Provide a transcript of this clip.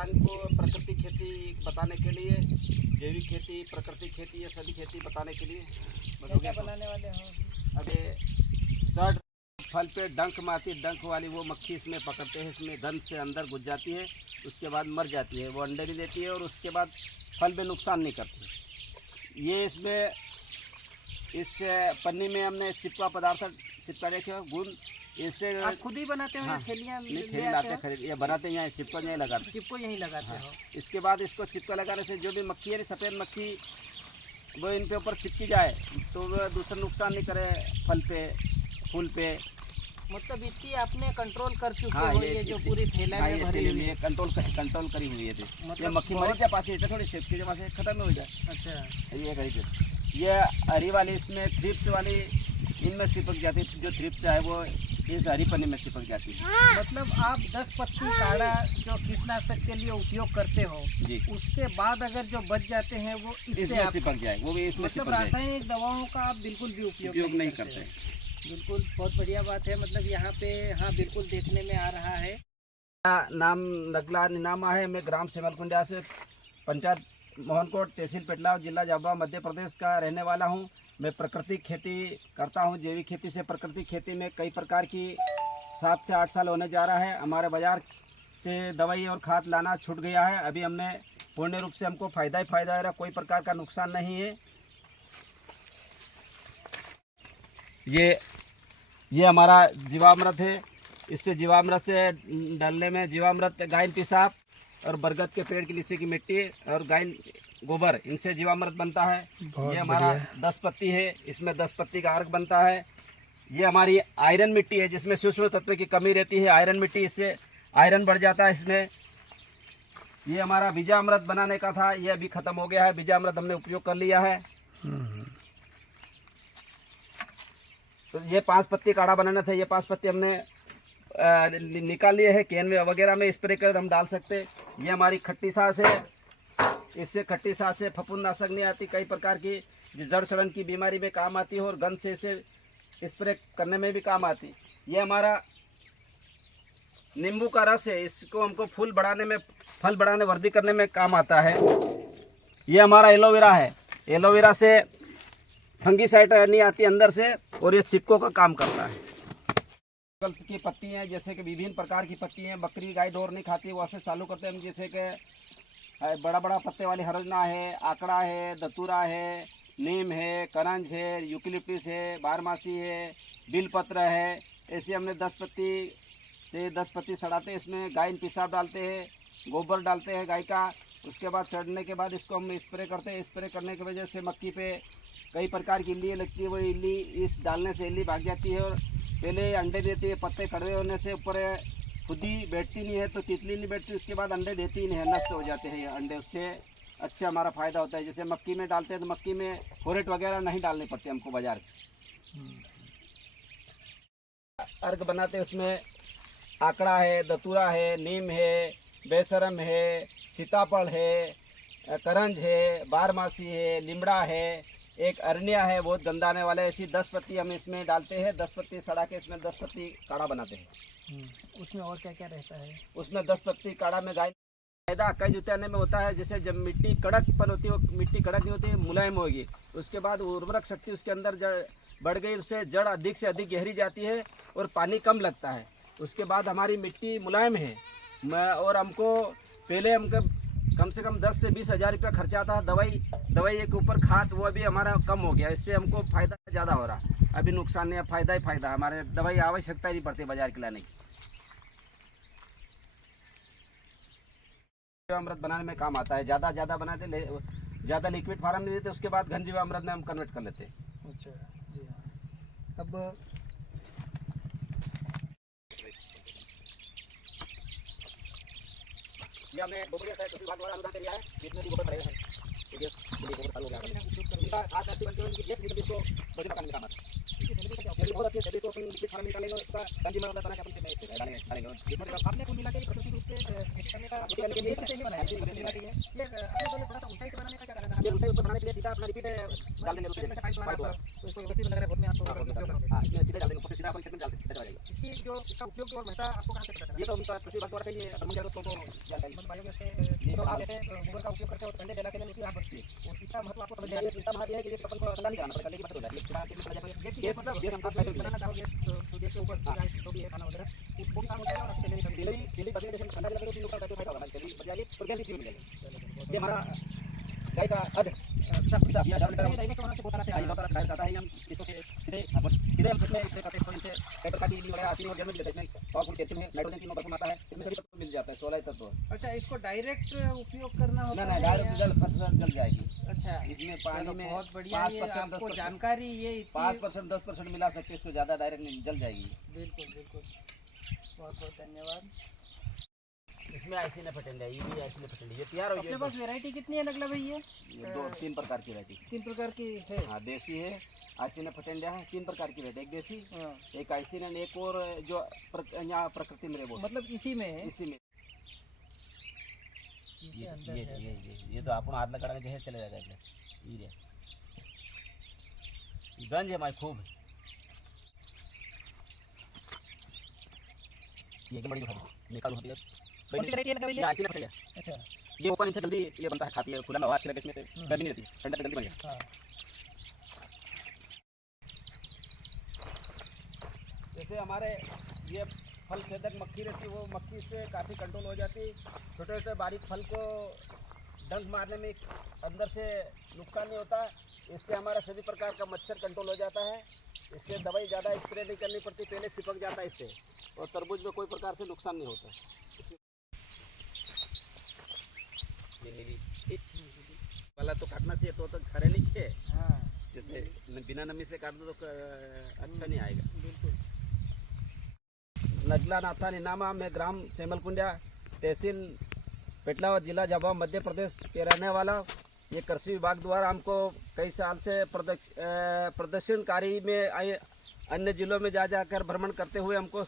किसान को प्राकृतिक खेती बताने के लिए, जैविक खेती, प्राकृतिक खेती, ये सभी खेती बताने के लिए क्या बनाने वाले हो? अभी शर्ट फल पे डंक मारती, डंक वाली वो मक्खी इसमें पकड़ते हैं, इसमें गंध से अंदर घुस जाती है, उसके बाद मर जाती है, वो अंडे नहीं देती है और उसके बाद फल में नुकसान नहीं करती। ये इसमें इस पन्नी में हमने चिपका पदार्थ चिपका रखे हो गुण, इससे आप खुद ही बनाते हो या थैलियाँ नहीं ले थैली आते लाते हो? खरीद, ये बनाते हैं यहाँ चिपका नहीं लगाते। चिपको यहीं लगाते हो? इसके बाद इसको चिपका लगाने से जो भी मक्खी है, सफ़ेद मक्खी, वो इनके ऊपर चिपकी जाए तो वो दूसरा नुकसान नहीं करे फल पे, फूल पे। मतलब इतनी आपने कंट्रोल कर चुके हाँ, हो, ये जो पूरी थैला में भरी हुई है। कंट्रोल करी हुई है। मतलब ये मक्खी मरी जाए पास इतना थोड़ी चिपकी जाए, पास खत्म हो जाए। अच्छा, ये करी ये हरी वाली, इसमें थ्रिप्स वाली इनमें चिपक जाती है, जो थ्रिप्स है वो इस हरी पन्नी में चिपक जाती है। मतलब आप 10 पत्ती काढ़ा जो कीटनाशक के लिए उपयोग करते हो जी, उसके बाद अगर जो बच जाते हैं वो इसमें चिपक जाए, वो भी इसमें मतलब चिपक जाए। रासायनिक दवाओं का आप बिल्कुल भी उपयोग नहीं करते। बिल्कुल, बहुत बढ़िया बात है। मतलब यहाँ पे हाँ बिल्कुल देखने में आ रहा है। मेरा नाम नगला निनामा है। मैं ग्राम सिमलकुंडिया से, पंचायत मोहनकोट, तहसील पेटलाव, जिला झाबुआ, मध्य प्रदेश का रहने वाला हूँ। मैं प्राकृतिक खेती करता हूँ। जैविक खेती से प्राकृतिक खेती में कई प्रकार की 7 से 8 साल होने जा रहा है। हमारे बाज़ार से दवाई और खाद लाना छूट गया है। अभी हमने पूर्ण रूप से हमको फ़ायदा ही फ़ायदा है, कोई प्रकार का नुकसान नहीं है। ये हमारा जीवामृत है। इससे जीवामृत से डालने में जीवामृत, गाय पेशाब और बरगद के पेड़ के नीचे की मिट्टी और गाय गोबर, इनसे जीवामृत बनता है। ये हमारा 10 पत्ती है, इसमें 10 पत्ती का अर्क बनता है। ये हमारी आयरन मिट्टी है, जिसमें सूक्ष्म तत्व की कमी रहती है। आयरन मिट्टी, इससे आयरन बढ़ जाता है इसमें। ये हमारा बीजामृत बनाने का था, ये अभी ख़त्म हो गया है। बीजामृत हमने उपयोग कर लिया है। तो ये 5 पत्ती काढ़ा बनाना था, ये 5 पत्ती हमने निकाल लिए हैं। कैन में वगैरह में स्प्रे कर हम डाल सकते। ये हमारी खट्टी सांस है, इससे खट्टी सांस से फफूंदनाशक नहीं आती, कई प्रकार की जड़ सड़न की बीमारी में काम आती है और गंध से इसे स्प्रे करने में भी काम आती। ये हमारा नींबू का रस है, इसको हमको फूल बढ़ाने में, फल बढ़ाने, वृद्धि करने में काम आता है। ये हमारा एलोवेरा है, एलोवेरा से फंगीसाइड नहीं आती अंदर से और ये छिपकों का काम करता है। की पत्ती हैं, जैसे कि विभिन्न प्रकार की पत्ती हैं, बकरी गाय ढोर नहीं खाती, वो ऐसे चालू करते हैं हम। जैसे कि बड़ा बड़ा पत्ते वाली हरजना है, आकड़ा है, दतूरा है, नीम है, करंज है, यूकेलिप्टस है, बारहमासी है, बिलपत्र है। ऐसे हमने 10 पत्ती से 10 पत्ती सड़ाते हैं। इसमें गाय पेशाब डालते हैं, गोबर डालते हैं गाय का। उसके बाद चढ़ने के बाद इसको हम स्प्रे करते हैं। स्प्रे करने की वजह से मक्की पे कई प्रकार की इल्ली लगती है, वो इल्ली इस डालने से इल्ली भाग जाती है और पहले अंडे देती है। पत्ते कड़वे होने से ऊपर खुद ही बैठती नहीं है, तो तितली नहीं बैठती, उसके बाद अंडे देती ही नहीं है, नष्ट हो जाते हैं ये अंडे। उससे अच्छा हमारा फ़ायदा होता है। जैसे मक्की में डालते हैं तो मक्की में फोरेट वगैरह नहीं डालने पड़ते हमको बाज़ार से। अर्क बनाते हैं, उसमें आकड़ा है, दतूरा है, नीम है, बेसरम है, सीताफल है, करंज है, बारहमासी है, लिमड़ा है, एक अरनिया है, बहुत गंदा आने वाला है। ऐसी 10 पत्ती हम इसमें डालते हैं। 10 पत्ती सड़ा के इसमें 10 पत्ती काढ़ा बनाते हैं। उसमें और क्या क्या रहता है? उसमें 10 पत्ती काढ़ा में गाय फायदा कई जुताने में होता है। जैसे जब मिट्टी कड़कपन होती है, वो मिट्टी कड़क नहीं होती, मुलायम होगी, उसके बाद उर्वरक शक्ति उसके अंदर बढ़ गई, उससे जड़ अधिक से अधिक गहरी जाती है और पानी कम लगता है। उसके बाद हमारी मिट्टी मुलायम है। और हमको पहले हमको कम से कम 10 से 20 हज़ार रुपया खर्चा था दवाई के ऊपर, खाद, वो भी हमारा कम हो गया। इससे हमको फ़ायदा ज़्यादा हो रहा। अभी नुकसान नहीं है, फ़ायदा ही फ़ायदा। हमारे दवाई आवश्यकता ही नहीं पड़ती बाज़ार के लाने की। जीवामृत बनाने में काम आता है। ज़्यादा बनाते, ज़्यादा लिक्विड फार्म नहीं देते, उसके बाद घन जीवामृत में हम कन्वर्ट कर लेते हैं। अच्छा जी हाँ। अब ये हमने गोबर से कृषि विभाग द्वारा अनुदान लिया है, जिसमें भी गोबर पड़ेगा। ये गैस गोबर चालू हो गया है। इनका आज 80 बनते हैं, इनकी गैस निकलती है, इसको बड़े मकान में काम आता है। स्मेल बहुत अच्छी है। इसको अपन लिक्विड खाना निकालेंगे और इसका कंज्यूमर बना के अपन इसमें डालेंगे। आपने कुल मिला के प्राकृतिक रूप से खेती करने का ये कैसे बनाया ये आपने बोले थोड़ा सा ऊंचाई पे बनाने का क्या करना है? ये उसे ऊपर बनाने के लिए सीधा अपना लिक्विड डाल देंगे उसके पाइप बनाना तो इसको व्यवस्थित लग रहा है बहुत में आप उपयोग करोगे। हां, इसमें सीधा डाल देंगे, ऊपर से सीधा अपन खेत में डाल सकते हैं, सीधा जाएगा। इसकी जो इसका उपयोग जो महत्ता आपको कहां से पता चला? ये तो उनका कृषि विभाग द्वारा ये अपन क्या दोस्तों को जानकारी मतलब बायोगैस के जो आप जैसे गोबर का उपयोग करते हो ठंडे जला के लिए उसकी आप बचती है और इसका महत्व आपको समझ में आया। इसका मतलब है कि अपन को ठंडा नहीं करना पड़ेगा, लेकिन हो जाती है सीधा गैस मतलब गैस हमको बनाना चाहोगे तो गैस के ऊपर जो भी है खाना वगैरह उसको भी काम होता है और अच्छे से चिली चिली बचने जैसे ठंडा जला तो 3 लोग का कैसे फायदा होगा, चिली बच जाएगी और गैस भी फ्री मिलेगी। ये हमारा गाय का अध सब ये डाल कर डायरेक्ट वहां से बहुत सारा बहुत सारा शिकायत करता है। हम इसको सीधे सीधे हम इसमें स्प्रे करते हैं, इससे कई प्रकार की वगैरह आती है और जमीन में इसमें पावरफुल कैल्शियम है, नाइट्रोजन तीनों भरपूर आता है, इसमें सभी तत्व मिल जाता है, 16 तत्व। अच्छा इसको डायरेक्ट उपयोग करना होता ना है डायरेक्ट जल फसल जल जाएगी। अच्छा इसमें पानी में बहुत बढ़िया ये 5% आपको 10% जानकारी ये इतनी 5% 10% मिला सकते, इसको ज्यादा डायरेक्ट नहीं जल जाएगी। बिल्कुल बिल्कुल बहुत बहुत धन्यवाद। इसमें ऐसी न फटेंगे, ये भी ऐसी न फटेंगे, ये तैयार हो अपने गई। पास वैरायटी कितनी है लगला भैया? ये 2-3 प्रकार की रहती 3 प्रकार की है। हाँ, देसी है, ऐसी न फटेंडा है, 3 प्रकार की रहती है, एक देसी हाँ। एक ऐसी न एक और जो यहाँ प्रकृति में वो मतलब इसी में है इसी में इसके अंदर है। ये तो अपन हाथ लगाने के चले जाएगा ये गंज है माई खूब। ये बड़ी निकाल होती है कौन सी वैरायटी है लगा भैया? ऐसी न फटेगा। अच्छा ये ओपन इनसे जल्दी ये बनता है, खाती है खुला में हवा अच्छी लगे, इसमें गर्मी नहीं रहती, ठंडा पे जल्दी बन जाता है। हाँ जैसे हमारे ये फल छेदक मक्खी रहती है, वो मक्खी से काफ़ी कंट्रोल हो जाती है। छोटे छोटे बारीक फल को डंक मारने में अंदर से नुकसान नहीं होता। इससे हमारा सभी प्रकार का मच्छर कंट्रोल हो जाता है। इससे दवाई ज़्यादा स्प्रे नहीं करनी पड़ती, पहले चिपक जाता है इससे, और तरबूज में कोई प्रकार से नुकसान नहीं होता। वाला तो काटना चाहिए, तो खरे नहीं खे, हाँ जैसे बिना नमी से काट दो तो अच्छा नहीं आएगा। बिल्कुल। नजला नाथा निनामा में ग्राम सेमलकुंडिया, तहसील पेटलावद, जिला झाबुआ, मध्य प्रदेश के रहने वाला। ये कृषि विभाग द्वारा हमको कई साल से प्रदर्शनकारी में आए, अन्य जिलों में जा जाकर भ्रमण करते हुए हमको